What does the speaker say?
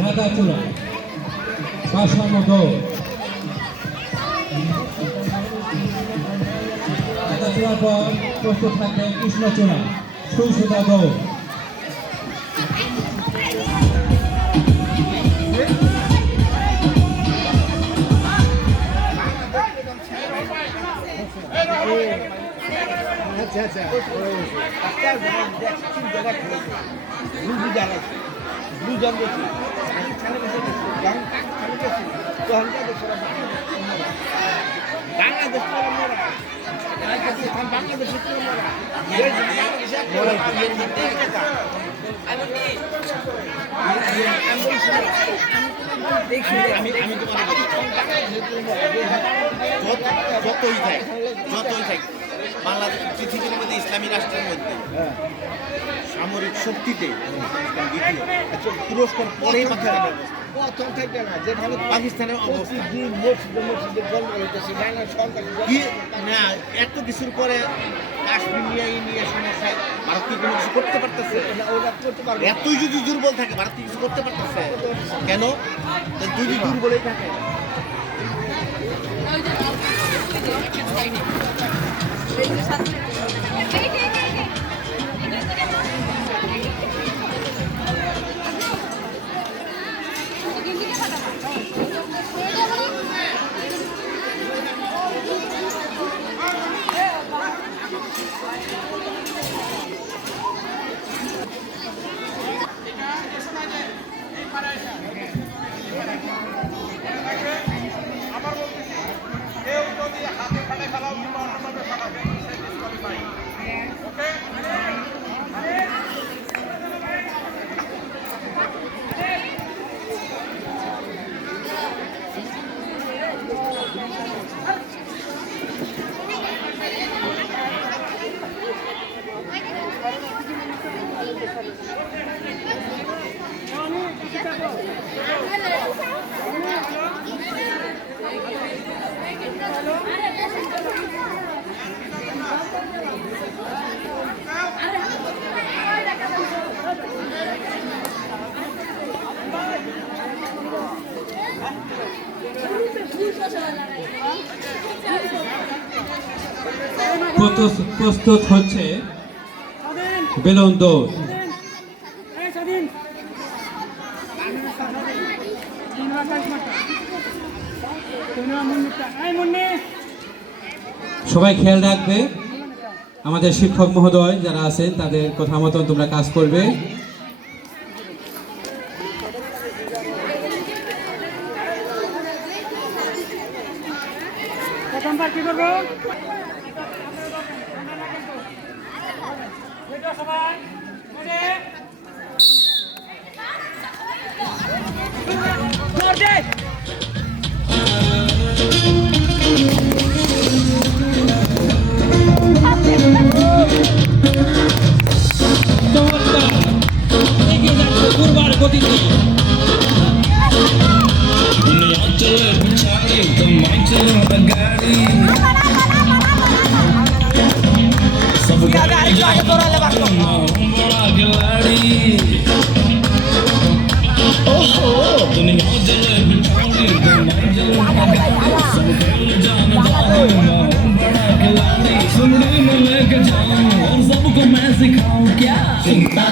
রাধাচূড়া ৫০ রাধাচূড়ার পর প্রস্তুত থাকবে কৃষ্ণচূড়া সুসুতা দৌড়। বাংলাদেশ পৃথিবীর মধ্যে ইসলামী রাষ্ট্রের মধ্যে সামরিক শক্তিতে দ্বিতীয় তুরস্কর পরে পাকিস্তানের অবস্থা কি না এত কিছুর পরে কাশ্মীর নিয়ে সমস্যা ভারত কি কোনো কিছু করতে পারতেছে? এতই যদি দুর্বল থাকে ভারত কি কিছু করতে পারতেছে কেন? যদি দুর্বলই থাকে প্রস্তুত হচ্ছে বেলুন দৌড়। সবাই খেয়াল রাখবে, আমাদের শিক্ষক মহোদয় যারা আছেন তাদের কথা মতন তোমরা কাজ করবে। কি করবো सबको मैं सिखाऊं क्या चिंता